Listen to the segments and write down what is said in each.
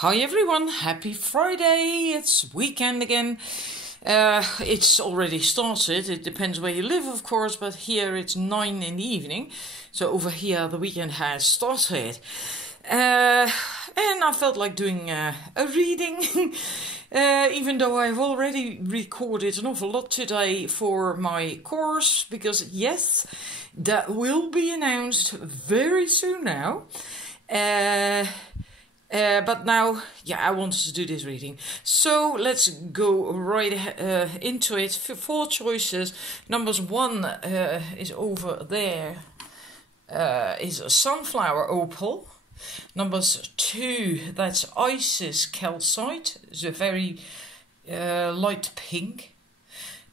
Hi everyone, happy Friday, it's weekend again. It's already started, it depends where you live of course, but here it's 9 in the evening. So over here the weekend has started. And I felt like doing a reading, even though I've already recorded an awful lot today for my course, because yes, that will be announced very soon now. But now, I wanted to do this reading. So let's go right into it. 4 choices. Numbers 1 is over there. Is a sunflower opal. Numbers 2, that's Isis calcite. It's a very light pink.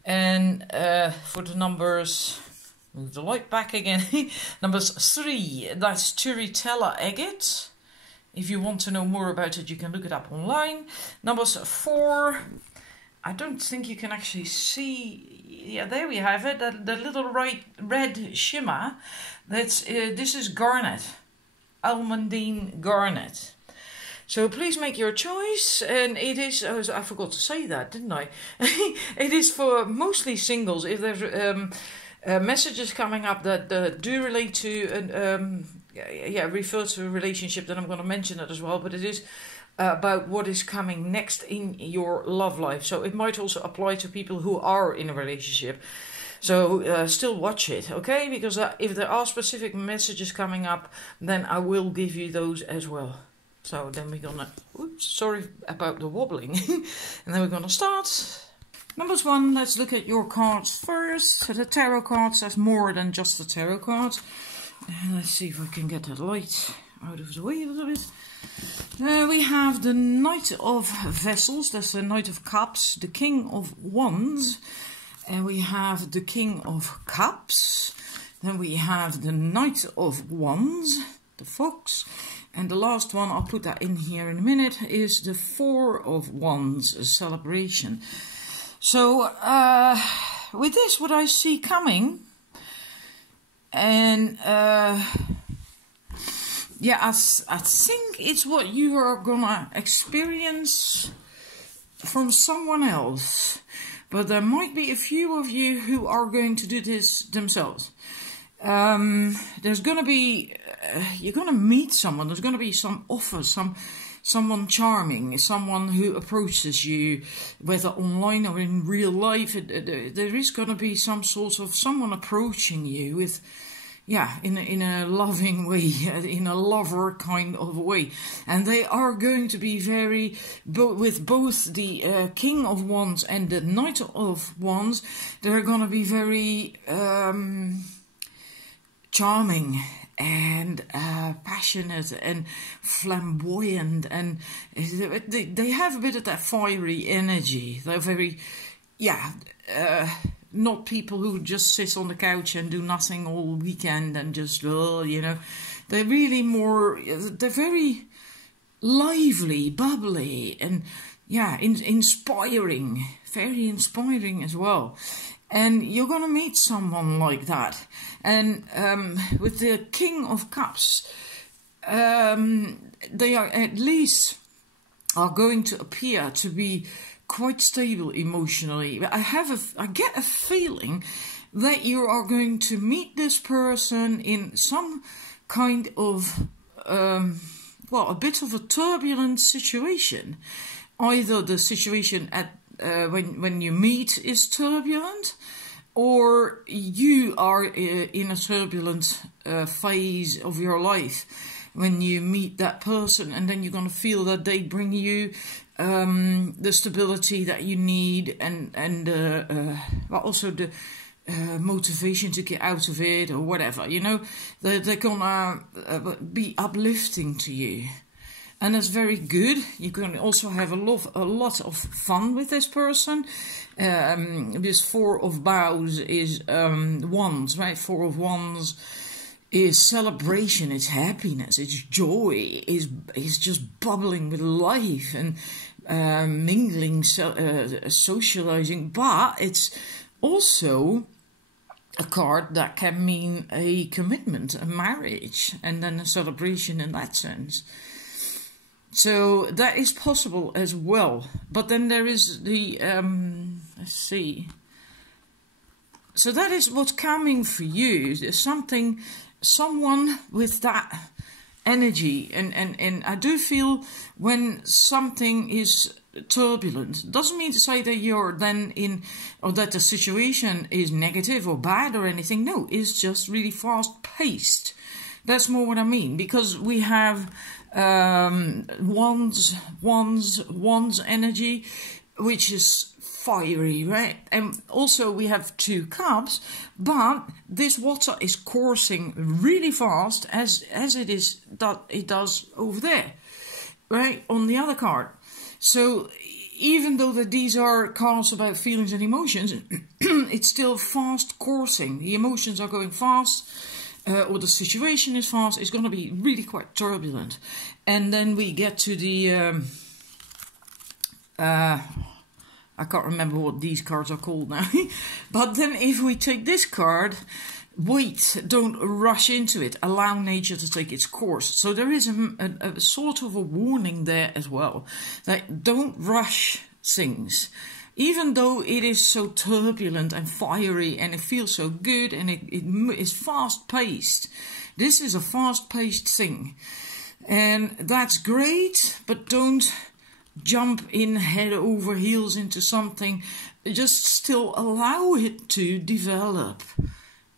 And for the numbers, move the light back again. Numbers 3, that's Turritella agate. If you want to know more about it, you can look it up online. Numbers 4, I don't think you can actually see. Yeah, there we have it. The little red shimmer. This is garnet, almandine garnet. So please make your choice. And it is. Oh, I forgot to say that, didn't I? It is for mostly singles. If there's messages coming up that do relate to refer to a relationship, then I'm going to mention it as well, but it is about what is coming next in your love life. So it might also apply to people who are in a relationship. So still watch it, okay? Because if there are specific messages coming up, then I will give you those as well. So then we're gonna, oops, sorry about the wobbling. And then we're gonna start. Numbers 1, let's look at your cards first. So the tarot cards, there's more than just the tarot cards. Let's see if I can get that light out of the way a little bit. We have the Knight of Vessels, that's the Knight of Cups, the King of Wands, and we have the King of Cups. Then we have the Knight of Wands, the Fox, and the last one, I'll put that in here in a minute, is the Four of Wands, a celebration. So with this, what I see coming, and I think it's what you are gonna experience from someone else, but there might be a few of you who are going to do this themselves. There's gonna be you're gonna meet someone. There's gonna be some offer, someone charming, someone who approaches you, whether online or in real life. There is going to be some sort of someone approaching you with, in a loving way, in a lover kind of way. And they are going to be very, with both the King of Wands and the Knight of Wands, they're going to be very charming and passionate and flamboyant, and they have a bit of that fiery energy. They're very, not people who just sit on the couch and do nothing all weekend and just, they're really more, they're very lively, bubbly, and inspiring, very inspiring as well. And you're going to meet someone like that. And with the King of Cups, they are at least going to appear to be quite stable emotionally. I get a feeling that you are going to meet this person in some kind of, a bit of a turbulent situation. Either the situation at when you meet is turbulent, or you are in a turbulent phase of your life when you meet that person, and then you're going to feel that they bring you the stability that you need, and also the motivation to get out of it, or whatever, they're gonna be uplifting to you. And that's very good. You can also have a lot of fun with this person. This Four of Bows is Wands, right? Four of Wands is celebration, it's happiness, it's joy, is just bubbling with life and mingling, socializing. But it's also a card that can mean a commitment, a marriage, and then a celebration in that sense. So that is possible as well. But then there is the, let's see. So that is what's coming for you. There's someone with that energy. And I do feel when something is turbulent, doesn't mean to say that you're then in, or that the situation is negative or bad or anything. No, it's just really fast paced. That's more what I mean, because we have one's energy, which is fiery, right? And also we have 2 cups, but this water is coursing really fast as it does over there, right, on the other card. So even though that these are cards about feelings and emotions, it's still fast coursing. The emotions are going fast, or the situation is fast. It's going to be really quite turbulent. And then we get to the, I can't remember what these cards are called now. But then if we take this card, wait, don't rush into it. Allow nature to take its course. So there is a sort of a warning there as well. That don't rush things. Even though it is so turbulent and fiery and it feels so good and it is fast-paced. This is a fast-paced thing. And that's great, but don't jump in head over heels into something. Just still allow it to develop.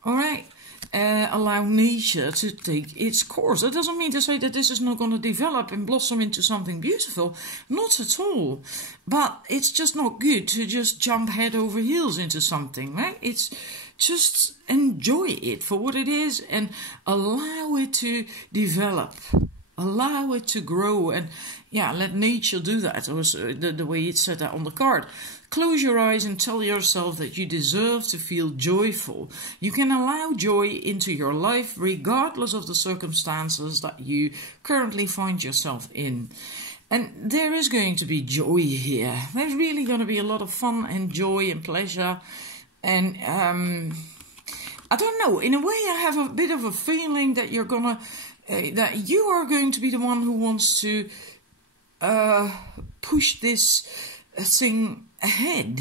Alright? Allow nature to take its course. That doesn't mean to say that this is not going to develop and blossom into something beautiful. Not at all. But it's just not good to just jump head over heels into something, right? It's just enjoy it for what it is and allow it to develop. Allow it to grow and, yeah, let nature do that. Or the way it said that on the card. Close your eyes and tell yourself that you deserve to feel joyful. You can allow joy into your life regardless of the circumstances that you currently find yourself in. And there is going to be joy here. There's really going to be a lot of fun and joy and pleasure. And I don't know, in a way I have a bit of a feeling that you're gonna... that you are going to be the one who wants to push this thing ahead,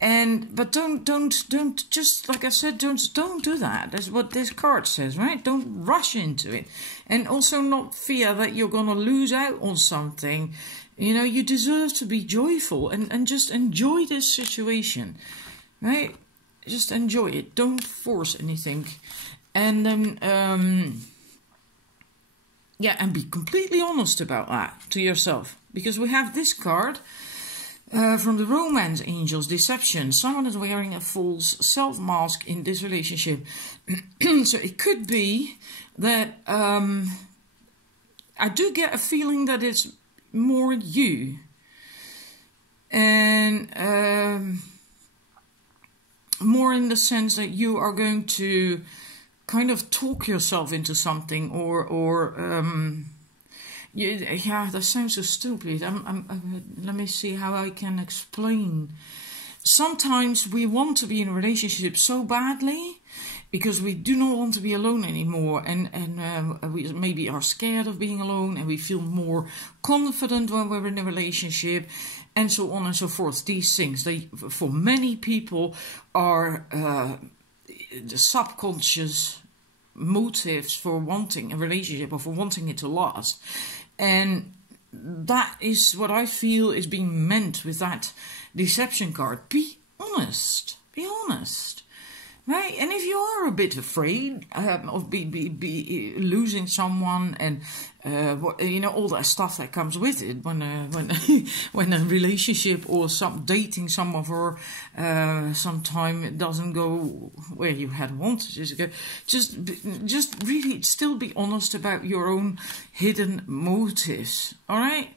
but don't just, like I said, don't do that. That's what this card says, right? Don't rush into it, and also not fear that you're gonna lose out on something. You know, you deserve to be joyful and just enjoy this situation, right? Just enjoy it. Don't force anything, and then yeah, and be completely honest about that to yourself. Because we have this card from the Romance Angels, Deception. Someone is wearing a false self-mask in this relationship. So it could be that I do get a feeling that it's more you. And more in the sense that you are going to kind of talk yourself into something, yeah, that sounds so stupid. Let me see how I can explain. Sometimes we want to be in a relationship so badly because we do not want to be alone anymore, and we maybe are scared of being alone, and we feel more confident when we're in a relationship, and so on and so forth. These things, they, for many people, are the subconscious motives for wanting a relationship or for wanting it to last. And that is what I feel is being meant with that deception card. Be honest. Be honest. Right? And if you are a bit afraid of losing someone and you know, all that stuff that comes with it when when a relationship or dating someone for some time, it doesn't go where you had wanted it to go, just really still be honest about your own hidden motives. All right?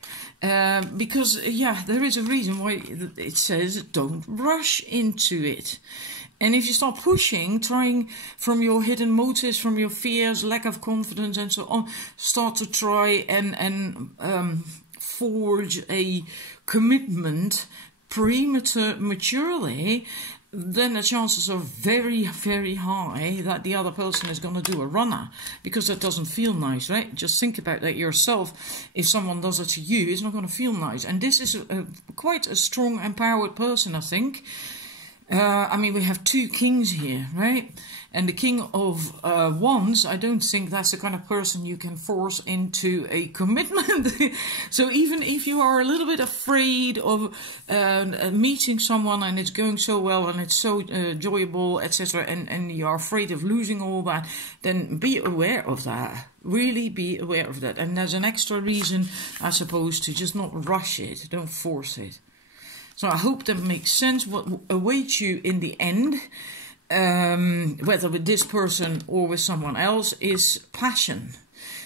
Because yeah, there is a reason why it says don't rush into it. And if you start pushing, trying from your hidden motives, from your fears, lack of confidence and so on, start to try and forge a commitment prematurely, then the chances are very, very high that the other person is going to do a runner, because that doesn't feel nice, right? Just think about that yourself. If someone does it to you, it's not going to feel nice. And this is quite a strong, empowered person, I think. I mean, we have two kings here, right? And the king of wands, I don't think that's the kind of person you can force into a commitment. So even if you are a little bit afraid of meeting someone and it's going so well and it's so enjoyable, etc., and you are afraid of losing all that, then be aware of that. Really be aware of that. And there's an extra reason, I suppose, to just not rush it. Don't force it. So I hope that makes sense. What awaits you in the end, whether with this person or with someone else, is passion.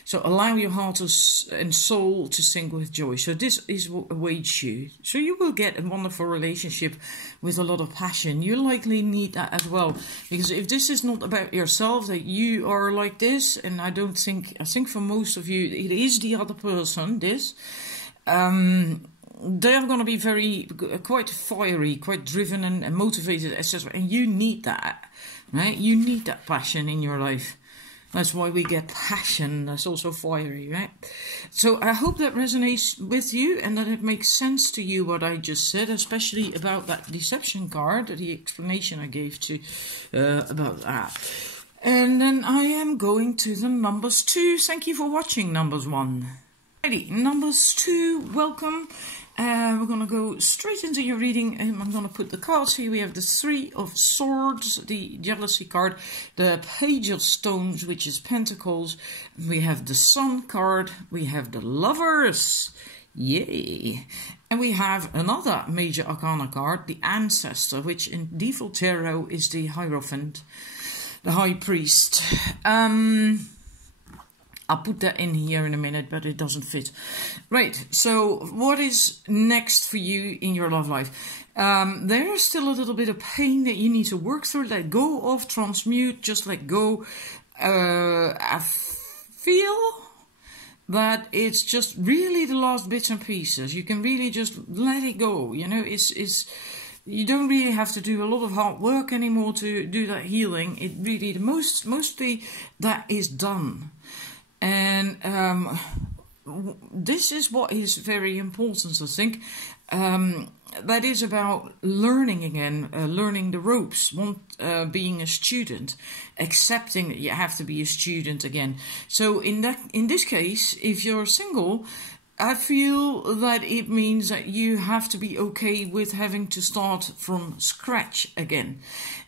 So allow your heart and soul to sing with joy. So this is what awaits you. So you will get a wonderful relationship with a lot of passion. You likely need that as well. Because if this is not about yourself, that you are like this, and I think for most of you, it is the other person, this, they're going to be quite fiery, quite driven and motivated, etc. And you need that, right? You need that passion in your life. That's why we get passion. That's also fiery, right? So I hope that resonates with you and that it makes sense to you what I just said, especially about that deception card, the explanation I gave to about that. And then I am going to the numbers 2. Thank you for watching, numbers 1. Alrighty, numbers 2, welcome. We're going to go straight into your reading, and I'm going to put the cards here. We have the 3 of Swords, the Jealousy card, the Page of Stones, which is Pentacles. We have the Sun card, we have the Lovers, yay! And we have another Major Arcana card, the Ancestor, which in default tarot is the Hierophant, the High Priest. I'll put that in here in a minute, but it doesn't fit. Right, so what is next for you in your love life? There is still a little bit of pain that you need to work through. Let go of, transmute, just let go. I feel that it's just really the last bits and pieces. You can really just let it go. You know, you don't really have to do a lot of hard work anymore to do that healing. It really, mostly that is done. And this is what is very important, I think. That is about learning again, learning the ropes, being a student, accepting that you have to be a student again. So in this case, if you're single, I feel that it means that you have to be okay with having to start from scratch again.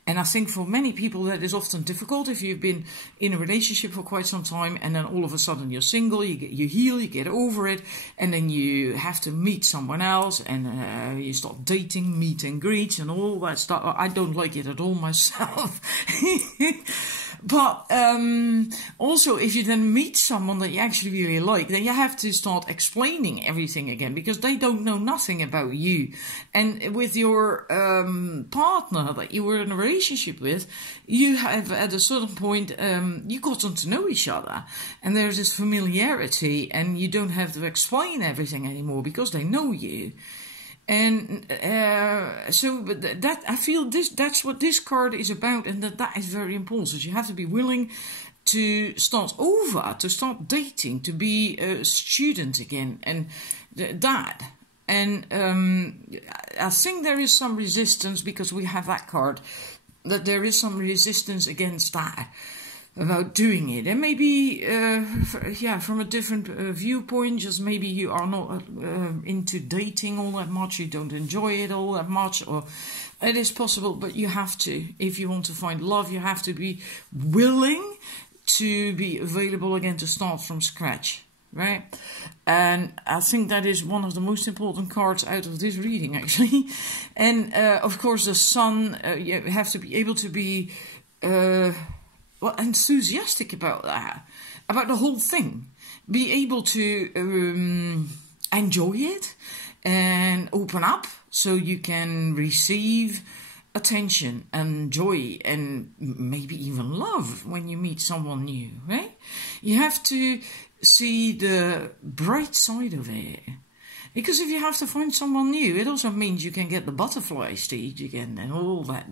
And I think for many people that is often difficult if you've been in a relationship for quite some time and then all of a sudden you're single, you heal, you get over it, and then you have to meet someone else and you start dating, meet and greet and all that stuff. I don't like it at all myself. But also, if you then meet someone that you actually really like, then you have to start explaining everything again because they don't know nothing about you. And with your partner that you were in a relationship with, you have at a certain point, you gotten to know each other. And there's this familiarity and you don't have to explain everything anymore because they know you. And so that I feel that's what this card is about, and that is very important. So you have to be willing to start over, to start dating, to be a student again, and that. And I think there is some resistance because we have that card, that there is some resistance against that. About doing it, and maybe from a different viewpoint, just maybe you are not into dating all that much, you don't enjoy it all that much, or it is possible, but you have to, if you want to find love, you have to be willing to be available again to start from scratch, right? And I think that is one of the most important cards out of this reading, actually. And of course the Sun, you have to be able to be enthusiastic about that, about the whole thing. Be able to enjoy it and open up so you can receive attention and joy and maybe even love when you meet someone new, right? You have to see the bright side of it. Because if you have to find someone new, it also means you can get the butterfly stage again and all that,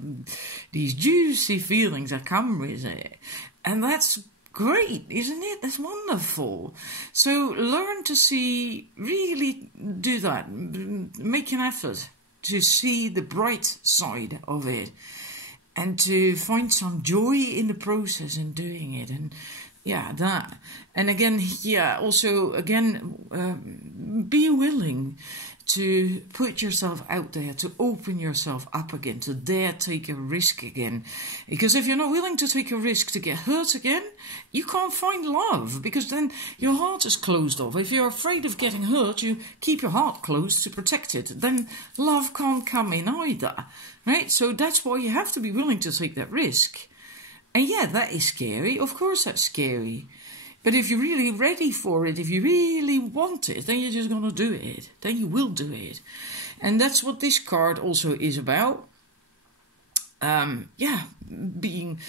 these juicy feelings that come with it. And that's great, isn't it? That's wonderful. So learn to see, really do that. Make an effort to see the bright side of it and to find some joy in the process in doing it. And yeah, that. And again, yeah, also, again, be willing to put yourself out there, to open yourself up again, to dare take a risk again. Because if you're not willing to take a risk to get hurt again, you can't find love, because then your heart is closed off. If you're afraid of getting hurt, you keep your heart closed to protect it. Then love can't come in either, right? So that's why you have to be willing to take that risk. And yeah, that is scary. Of course that's scary. But if you're really ready for it, if you really want it, then you're just going to do it. Then you will do it. And that's what this card also is about. Yeah, being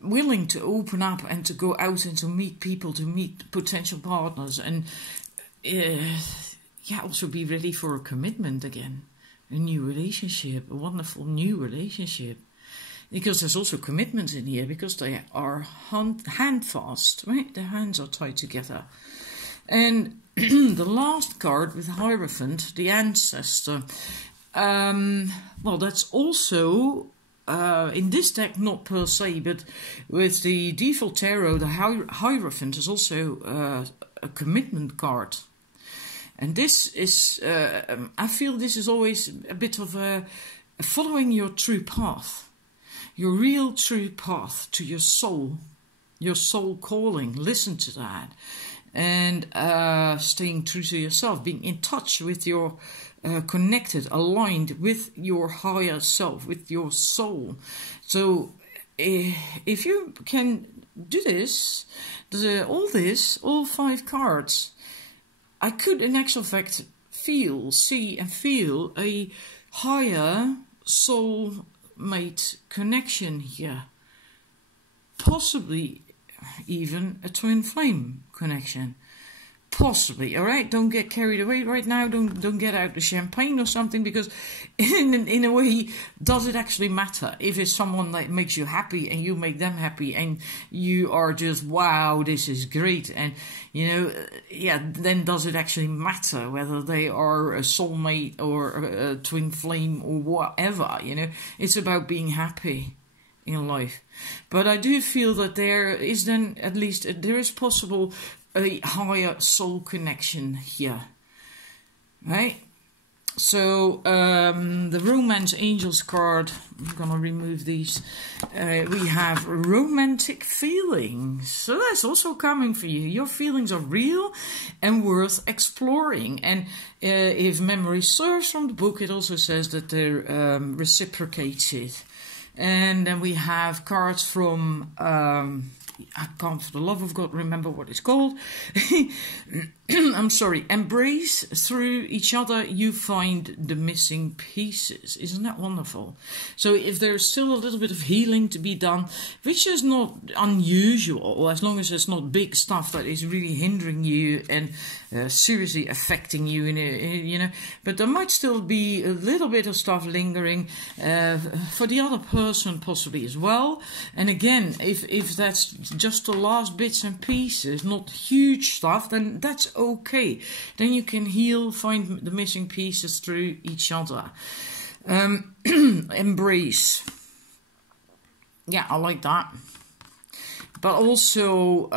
willing to open up and to go out and to meet people, to meet potential partners. And yeah, also be ready for a commitment again. A new relationship, a wonderful new relationship. Because there's also commitments in here, because they are handfast, right? Their hands are tied together. And the last card with Hierophant, the Ancestor, well, that's also, in this deck, not per se, but with the default tarot, the Hierophant is also a commitment card. And this is, I feel this is always a bit of a following your true path. Your real true path to your soul calling. Listen to that. And staying true to yourself, being in touch with your connected, aligned with your higher self, with your soul. So if you can do this, all 5 cards, I could in actual fact see and feel a higher soul mate connection here, possibly even a twin flame connection, possibly. All right, don't get carried away right now. Don't get out the champagne or something, because in a way, does it actually matter if it's someone that makes you happy and you make them happy and you are just, wow, this is great, and you know, yeah, then does it actually matter whether they are a soulmate or a twin flame or whatever? You know, it's about being happy in life. But I do feel that there is then, at least there is possible, a higher soul connection here, right? So the Romance Angels card, I'm gonna remove these. We have romantic feelings, so that's also coming for you. Your feelings are real and worth exploring. And if memory serves from the book, it also says that they're reciprocated. And then we have cards from I can't for the love of God remember what it's called. I'm sorry. Embrace. Through each other you find the missing pieces. Isn't that wonderful? So if there's still a little bit of healing to be done, which is not unusual, as long as it's not big stuff that is really hindering you and seriously affecting you, you know, but there might still be a little bit of stuff lingering for the other person possibly as well. And again, if that's just the last bits and pieces, not huge stuff, then that's okay. Then you can heal, find the missing pieces through each other. Embrace. Yeah, I like that. But also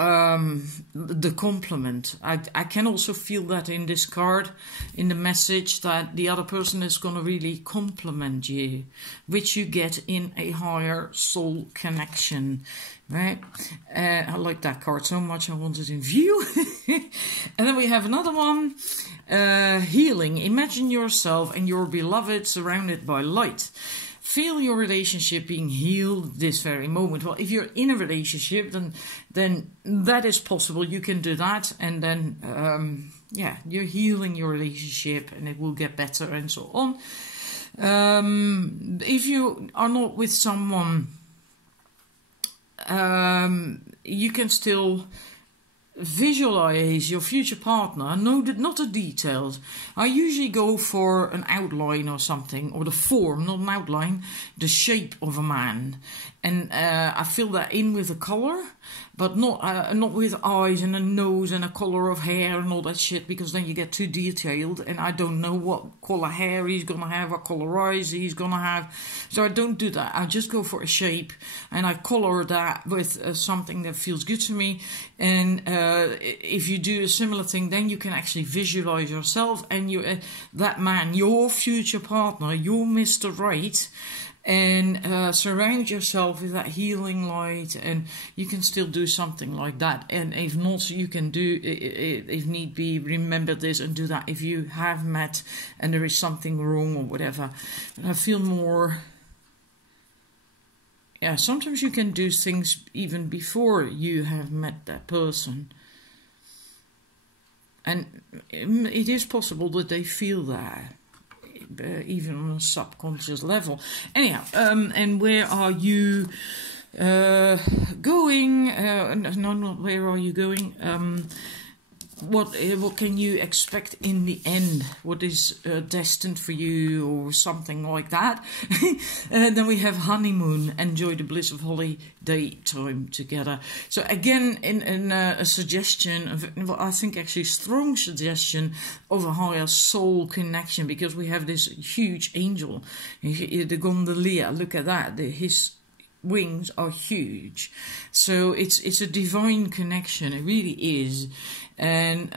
the compliment. I can also feel that in this card, in the message, that the other person is going to really compliment you, which you get in a higher soul connection, right? I like that card so much, I want it in view. And then we have another one, healing. Imagine yourself and your beloved surrounded by light. Feel your relationship being healed this very moment. Well, if you're in a relationship, then that is possible. You can do that, and then yeah, you're healing your relationship, and it will get better, and so on. If you are not with someone, you can still visualize your future partner. No, not the details. I usually go for an outline or something, or the form, not an outline, the shape of a man. And I fill that in with a color, but not with eyes and a nose and a color of hair and all that shit, because then you get too detailed and I don't know what color hair he's gonna have, what color eyes he's gonna have. So I don't do that. I just go for a shape and I color that with something that feels good to me. And if you do a similar thing, then you can actually visualize yourself and you, that man, your future partner, your Mr. Right. And surround yourself with that healing light, and you can still do something like that. And if not, you can do, if need be, remember this and do that if you have met and there is something wrong or whatever. And I feel more, yeah, sometimes you can do things even before you have met that person. And it is possible that they feel that. Even on a subconscious level. Anyhow, and where are you going? No, not where are you going? What can you expect in the end? What is destined for you, or something like that? And then we have honeymoon. Enjoy the bliss of holiday time together. So again, in a suggestion of, well, I think actually strong suggestion of a higher soul connection, because we have this huge angel, the gondolier. Look at that. His wings are huge. So it's a divine connection. It really is. And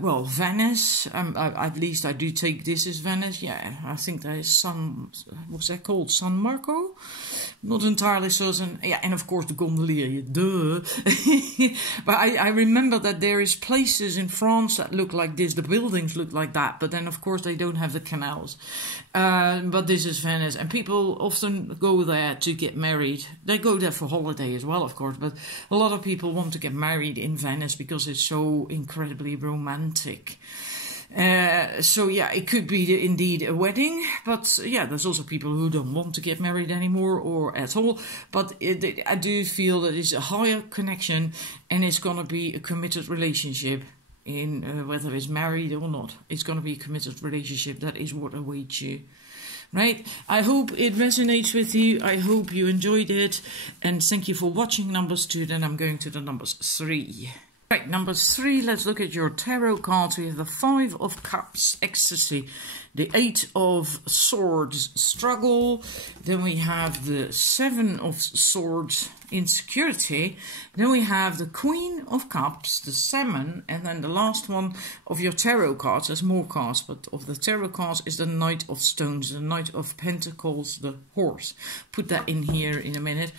well, Venice, at least I do take this as Venice. Yeah, I think that is what's that called? San Marco? Not entirely certain. Yeah, and of course the gondolier, duh. But I remember that there is places in France that look like this. The buildings look like that, but then of course they don't have the canals. But this is Venice, and people often go there to get married. They go there for holiday as well, of course, but a lot of people want to get married in Venice because it's so incredibly romantic. So yeah, it could be indeed a wedding, but yeah, there's also people who don't want to get married anymore or at all. But I do feel that it's a higher connection, and it's going to be a committed relationship. In whether it's married or not, it's going to be a committed relationship. That is what awaits you. Right? I hope it resonates with you. I hope you enjoyed it. And thank you for watching numbers 2. Then I'm going to the numbers 3. Right, number 3, let's look at your tarot cards. We have the 5 of Cups, ecstasy, the 8 of Swords, struggle. Then we have the 7 of Swords, insecurity. Then we have the Queen of Cups, the Salmon, and then the last one of your tarot cards. There's more cards, but of the tarot cards is the Knight of Stones, the Knight of Pentacles, the Horse. Put that in here in a minute.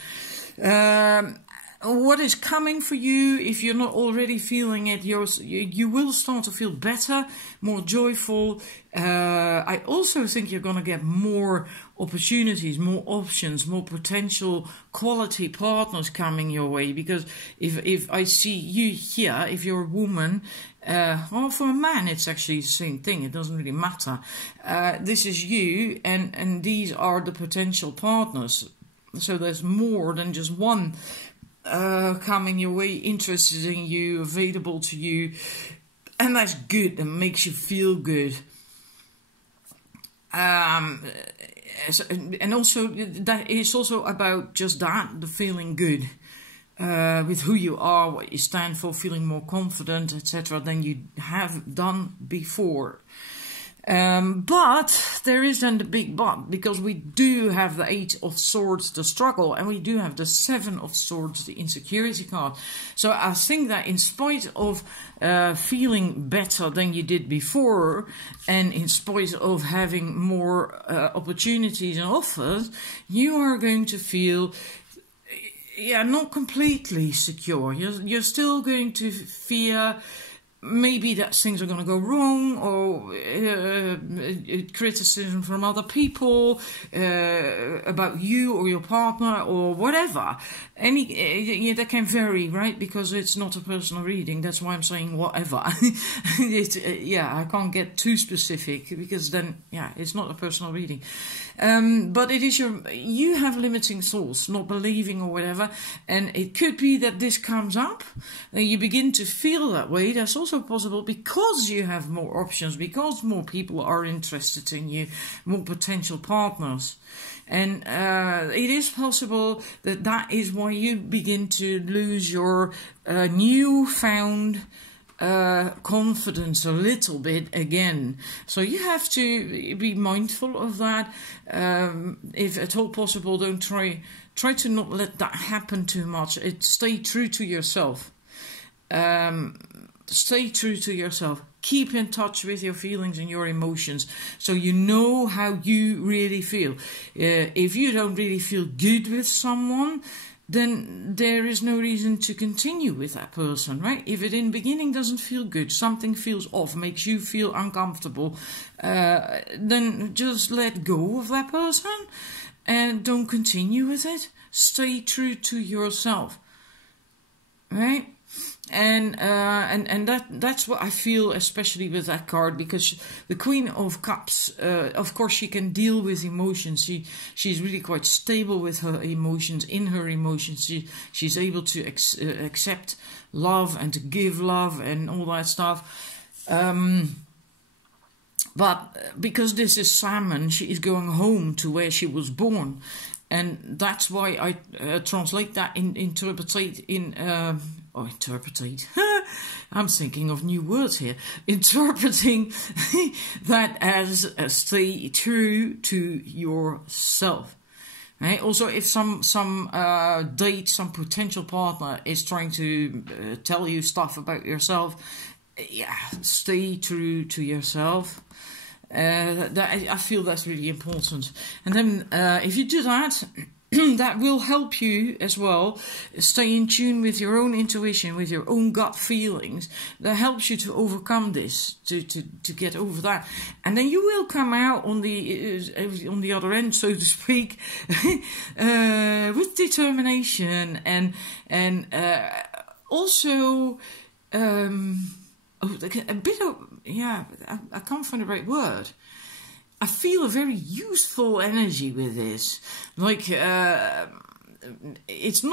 What is coming for you, if you're not already feeling it, you will start to feel better, more joyful. I also think you're going to get more opportunities, more options, more potential quality partners coming your way. Because if I see you here, if you're a woman, or for a man, it's actually the same thing. It doesn't really matter. This is you, and these are the potential partners. So there's more than just one coming your way, interested in you, available to you, and that's good. That makes you feel good. And also that is also about just that, the feeling good with who you are, what you stand for, feeling more confident, etc. than you have done before. But there is then the big but, because we do have the 8 of Swords, the struggle, and we do have the 7 of Swords, the insecurity card. So I think that in spite of feeling better than you did before, and in spite of having more opportunities and offers, you are going to feel, yeah, not completely secure. You're still going to fear maybe that things are going to go wrong, or criticism from other people about you or your partner or whatever. That can vary, right? Because it's not a personal reading. That's why I'm saying whatever. I can't get too specific because then, it's not a personal reading. But it is you have limiting thoughts, not believing or whatever, and it could be that this comes up and you begin to feel that way. That's also possible because you have more options, because more people are interested in you, more potential partners. And it is possible that is why you begin to lose your newfound confidence a little bit again. So you have to be mindful of that. If at all possible, don't try to not let that happen too much. Stay true to yourself. Stay true to yourself. Keep in touch with your feelings and your emotions so you know how you really feel. If you don't really feel good with someone, then there is no reason to continue with that person, right? If it in the beginning doesn't feel good, something feels off, makes you feel uncomfortable, then just let go of that person and don't continue with it. Stay true to yourself, right? And that's what I feel, especially with that card, because the Queen of Cups, of course, she can deal with emotions. She's really quite stable with her emotions. In her emotions, she's able to accept love and to give love and all that stuff. But because this is Salmon, she is going home to where she was born. And that's why I translate that interpretate. I'm thinking of new words here. Interpreting that as stay true to yourself. Right? Also, if some potential partner is trying to tell you stuff about yourself, stay true to yourself. I feel that's really important. And then if you do that, that will help you as well stay in tune with your own intuition, with your own gut feelings. That helps you to overcome this, to get over that. And then you will come out on the other end, so to speak, with determination and also a bit of, I can't find the right word. I feel a very youthful energy with this. Like, it is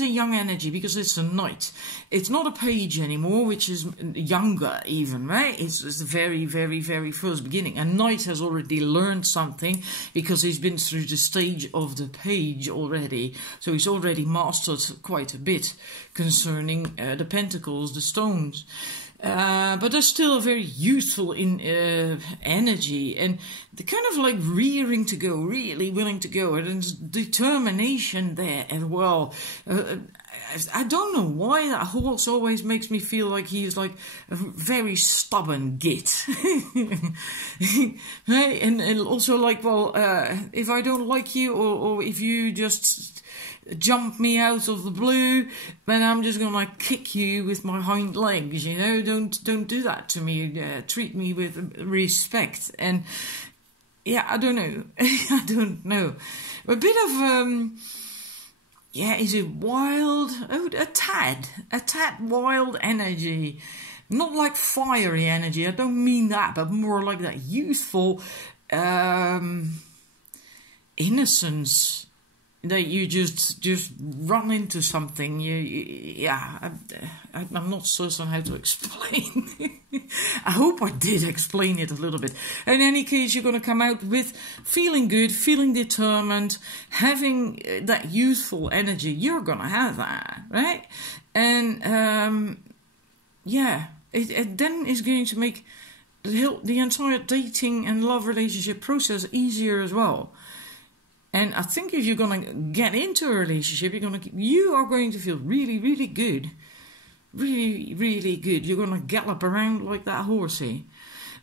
a young energy because it's a knight. It's not a page anymore, which is younger even, right? It's the very, very, very first beginning. A knight has already learned something because he's been through the stage of the page already. So he's already mastered quite a bit concerning the pentacles, the stones. But there's still a very youthful energy, and the kind of like rearing to go, really willing to go, and there's determination there as well. I don't know why that horse always makes me feel like he's like a very stubborn git. Right? And also like, well, if I don't like you, or if you just jump me out of the blue, then I'm just gonna like kick you with my hind legs, you know. Don't do that to me. Treat me with respect. And I don't know. I don't know. A bit of is it wild? Oh, a tad wild energy. Not like fiery energy. I don't mean that, but more like that youthful innocence. That you just run into something. I'm not certain how to explain. I hope I did explain it a little bit. In any case, you're going to come out with feeling good, feeling determined, having that youthful energy. You're going to have that, right? And it then is going to make the entire dating and love relationship process easier as well. And I think if you're going to get into a relationship, you are going to feel really, really good. Really, really good. You're going to gallop around like that horsey.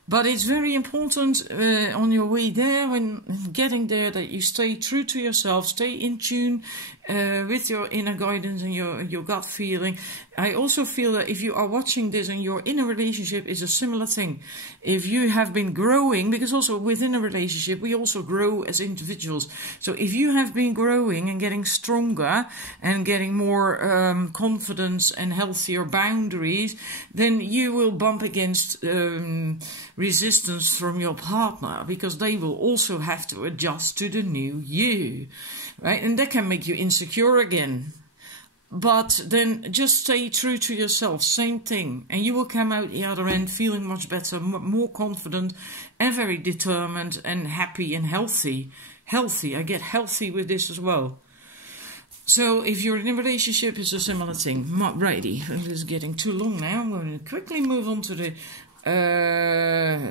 But it's very important on your way there, when getting there, that you stay true to yourself, stay in tune, with your inner guidance and your gut feeling. I also feel that if you are watching this and you're in a relationship, is a similar thing. If you have been growing, because also within a relationship, we also grow as individuals. So if you have been growing and getting stronger and getting more confidence and healthier boundaries, then you will bump against resistance from your partner, because they will also have to adjust to the new you, right? And that can make you insecure again. But then just stay true to yourself, same thing, and you will come out the other end feeling much better, more confident and very determined and happy and healthy. Healthy, I get healthy with this as well. So if you're in a relationship, it's a similar thing. Righty, it is getting too long now. I'm going to quickly move on to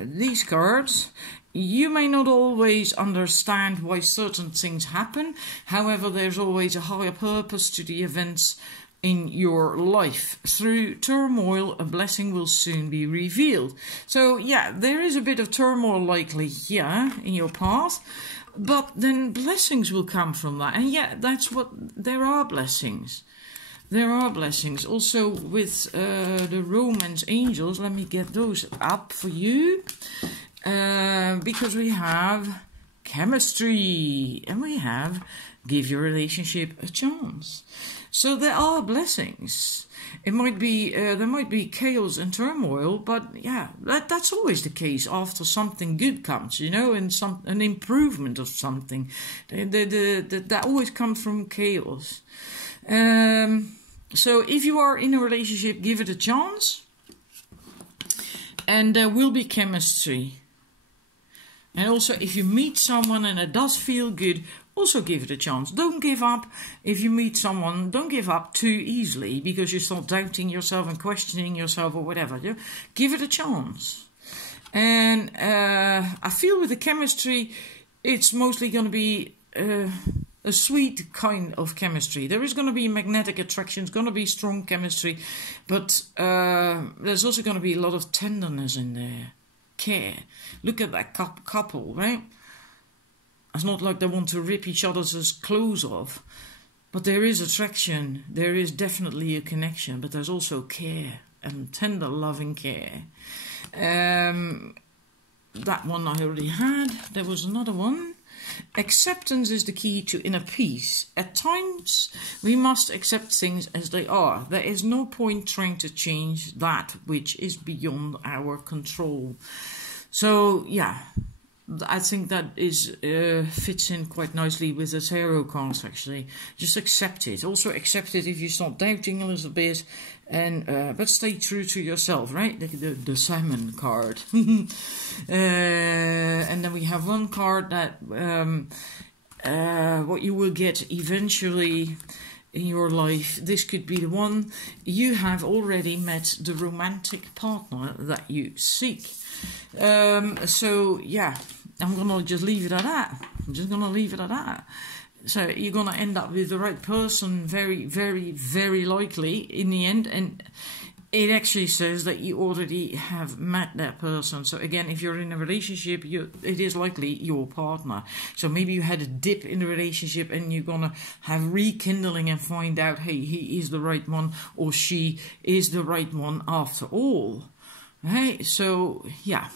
these cards. You may not always understand why certain things happen. However, there's always a higher purpose to the events in your life. Through turmoil, a blessing will soon be revealed. So yeah, there is a bit of turmoil likely here in your path, but then blessings will come from that. And yeah, that's what, there are blessings. There are blessings. Also with the romance angels, let me get those up for you. Because we have chemistry and we have give your relationship a chance. So there are blessings. It might be there might be chaos and turmoil, but yeah, that's always the case after something good comes, you know, and an improvement of something. That always comes from chaos. So if you are in a relationship, give it a chance, and there will be chemistry. And also, if you meet someone and it does feel good, also give it a chance. Don't give up. If you meet someone, don't give up too easily because you start doubting yourself and questioning yourself or whatever. Yeah? Give it a chance. And I feel with the chemistry, it's mostly going to be a sweet kind of chemistry. There is going to be magnetic attraction, it's going to be strong chemistry, but there's also going to be a lot of tenderness in there. Care. Look at that couple, right? It's not like they want to rip each other's clothes off, but there is attraction, there is definitely a connection, but there's also care and tender loving care. That one I already had. There was another one. Acceptance is the key to inner peace. At times, we must accept things as they are. There is no point trying to change that which is beyond our control. So, yeah, I think that is fits in quite nicely with the tarot cards, actually. Just accept it. Also accept it if you start doubting a little bit. And but stay true to yourself, right? The salmon card. And then we have one card that what you will get eventually in your life. This could be the one. You have already met the romantic partner that you seek. So yeah, I'm gonna just leave it at that. I'm just gonna leave it at that. So you're going to end up with the right person very, very, very likely in the end. And it actually says that you already have met that person. So again, if you're in a relationship, it is likely your partner. So maybe you had a dip in the relationship and you're going to have rekindling and find out, hey, he is the right one or she is the right one after all. Right? So, yeah.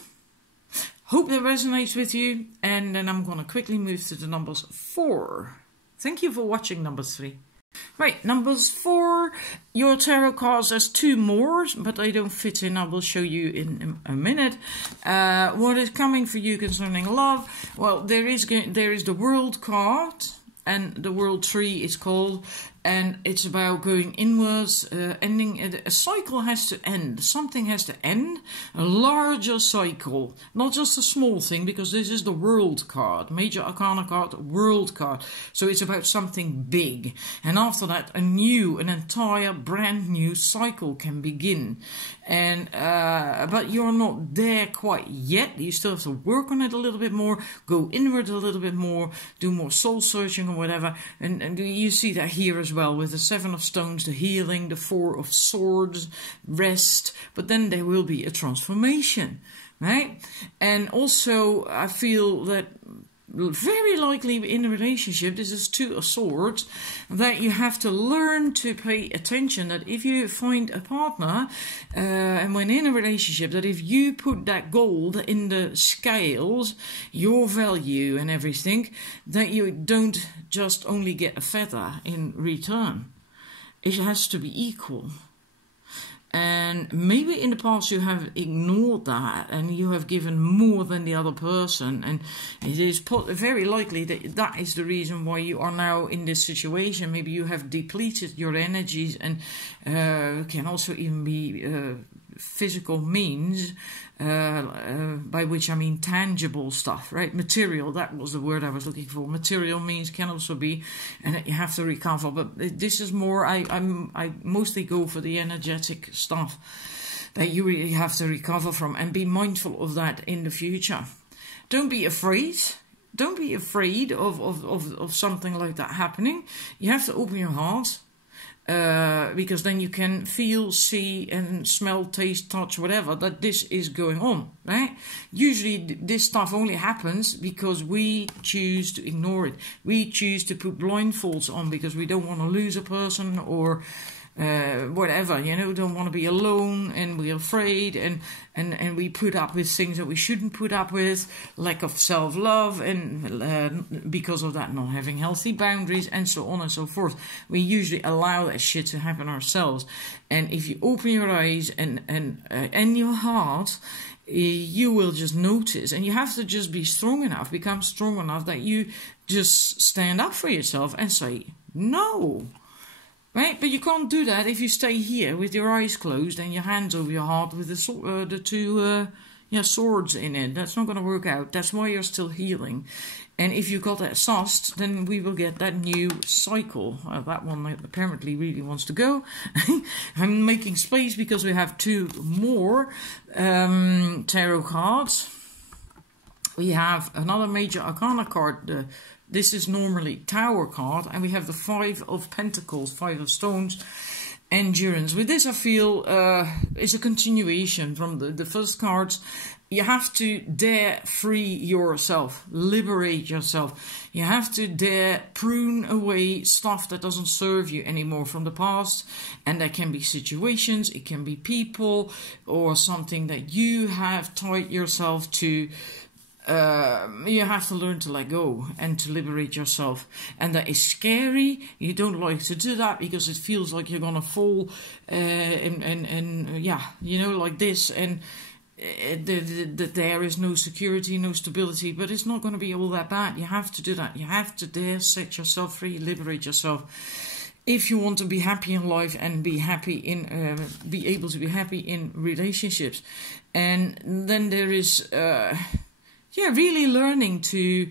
Hope that resonates with you, and then I'm going to quickly move to the numbers 4. Thank you for watching numbers 3. Right, numbers 4. Your tarot cards has 2 more, but they don't fit in. I will show you in a minute. What is coming for you concerning love? Well, there is the World card, and the World Tree is called. And it's about going inwards, ending. A cycle has to end. Something has to end. A larger cycle, not just a small thing, because this is the World card, Major Arcana card, World card. So it's about something big. And after that, an entire brand new cycle can begin. And but you're not there quite yet. You still have to work on it a little bit more, go inward a little bit more, do more soul searching or whatever. And you see that here as well with the 7 of Stones, the healing, the 4 of Swords, rest. But then there will be a transformation, right? And also I feel that very likely in a relationship, this is Two of Swords, that you have to learn to pay attention that if you find a partner, and when in a relationship, that if you put that gold in the scales, your value and everything, that you don't just only get a feather in return. It has to be equal. And maybe in the past you have ignored that and you have given more than the other person, and it is very likely that that is the reason why you are now in this situation. Maybe you have depleted your energies, and can also even be physical means, by which I mean tangible stuff, right? Material, that was the word I was looking for. Material means can also be, and that you have to recover. But this is more, I mostly go for the energetic stuff that you really have to recover from, and be mindful of that in the future. Don't be afraid. Don't be afraid of something like that happening. You have to open your heart. Because then you can feel, see and smell, taste, touch, whatever, that this is going on, right? Usually this stuff only happens because we choose to ignore it. We choose to put blindfolds on because we don't want to lose a person, or whatever, you know, don't want to be alone, and we're afraid, and we put up with things that we shouldn't put up with, lack of self-love, and because of that, not having healthy boundaries, and so on and so forth. We usually allow that shit to happen ourselves. And if you open your eyes and your heart, you will just notice, and you have to just be strong enough, become strong enough that you just stand up for yourself and say no. Right, but you can't do that if you stay here with your eyes closed and your hands over your heart with the two swords in it. That's not going to work out. That's why you're still healing. And if you got that sussed, then we will get that new cycle. That one apparently really wants to go. I'm making space because we have two more tarot cards. We have another major arcana card. This is normally Tower card, and we have the Five of Pentacles, Five of Stones, Endurance. With this, I feel is a continuation from the first cards. You have to dare free yourself, liberate yourself. You have to dare prune away stuff that doesn't serve you anymore from the past. And that can be situations, it can be people, or something that you have tied yourself to. You have to learn to let go and to liberate yourself, and that is scary. You don't like to do that because it feels like you're gonna fall, and yeah, you know, like this, and there is no security, no stability. But it's not going to be all that bad. You have to do that. You have to dare set yourself free, liberate yourself. If you want to be happy in life and be happy in, be able to be happy in relationships, and then there is. Really learning to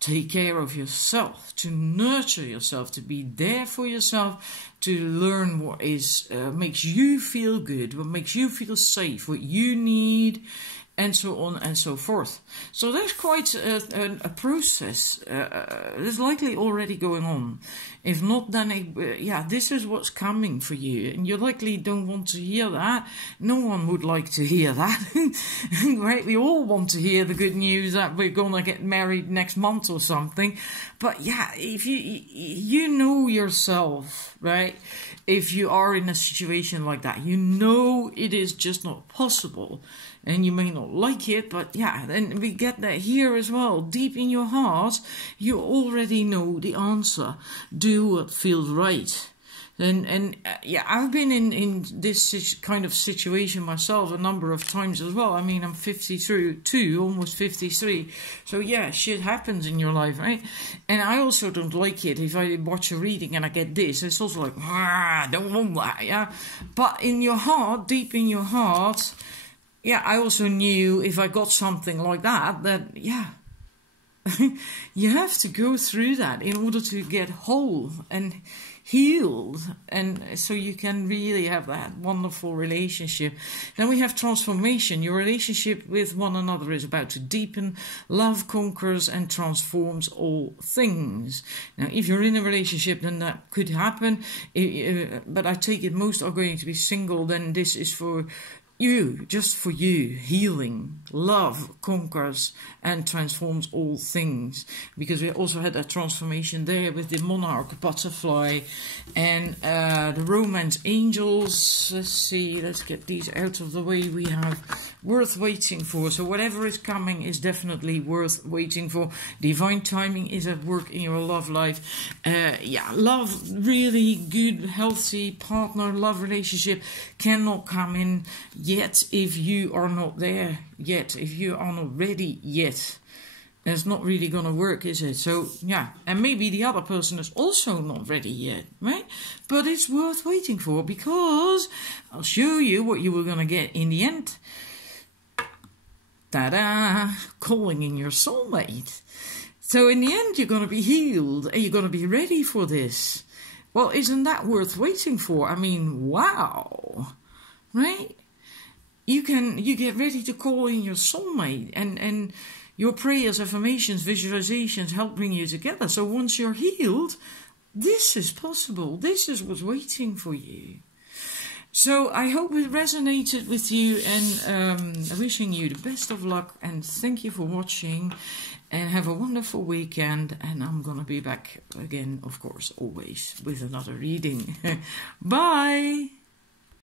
take care of yourself, to nurture yourself, to be there for yourself, to learn what is makes you feel good, what makes you feel safe, what you need, and so on and so forth. So there's quite a process. There's likely already going on. If not, then this is what's coming for you, and you likely don't want to hear that. No one would like to hear that, right? We all want to hear the good news that we're gonna get married next month or something. But yeah, if you know yourself, right? If you are in a situation like that, you know it is just not possible. And you may not like it, but yeah, and we get that here as well. Deep in your heart, you already know the answer. Do what feels right. And I've been in this kind of situation myself a number of times as well. I mean, I'm 52, almost 53. So yeah, shit happens in your life, right? And I also don't like it if I watch a reading and I get this. It's also like, I don't want that, yeah? But in your heart, deep in your heart, yeah, I also knew if I got something like that, yeah, you have to go through that in order to get whole and healed, and so you can really have that wonderful relationship. Then we have transformation. Your relationship with one another is about to deepen. Love conquers and transforms all things. Now, if you're in a relationship, then that could happen, but I take it most are going to be single. Then this is for you, just for you, healing, love conquers and transforms all things. Because we also had that transformation there with the monarch butterfly and the romance angels. Let's see, let's get these out of the way. We have worth waiting for. So whatever is coming is definitely worth waiting for. Divine timing is at work in your love life. Yeah, love, really good, healthy partner, love relationship cannot come in yet if you are not there yet, if you are not ready yet. It's not really going to work, is it? So, yeah, and maybe the other person is also not ready yet, right? But it's worth waiting for, because I'll show you what you were going to get in the end. Ta-da! Calling in your soulmate. So in the end, you're going to be healed and you're going to be ready for this. Well, isn't that worth waiting for? I mean, wow, right? You get ready to call in your soulmate, and your prayers, affirmations, visualizations help bring you together. So once you're healed, this is possible. This is what's waiting for you. So I hope it resonated with you, and wishing you the best of luck, and thank you for watching, and have a wonderful weekend. And I'm gonna be back again, of course, always with another reading. Bye.